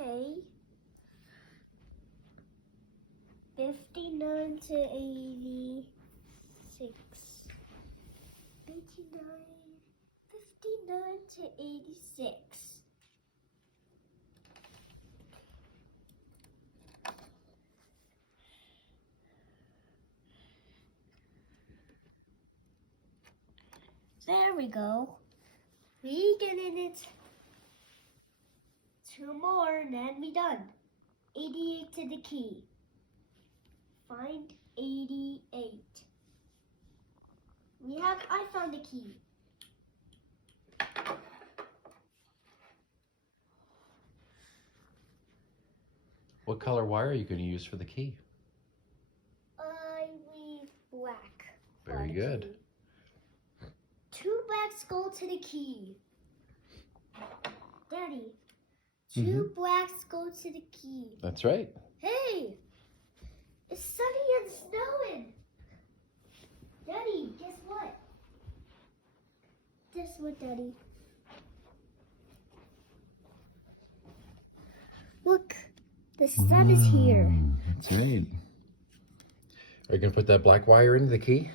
Okay. 59 to 86. 59 to 86. There we go. We get in it. 2 more and then we done. 88 to the key. Find 88. I found the key. What color wire are you going to use for the key? I leave black. Very good. 2 blacks go to the key. Daddy, 2 blacks go to the key. That's right. Hey, it's sunny and snowing. Daddy, guess what? Guess what, Daddy? Look, the sun is here. That's right. Are you going to put that black wire into the key?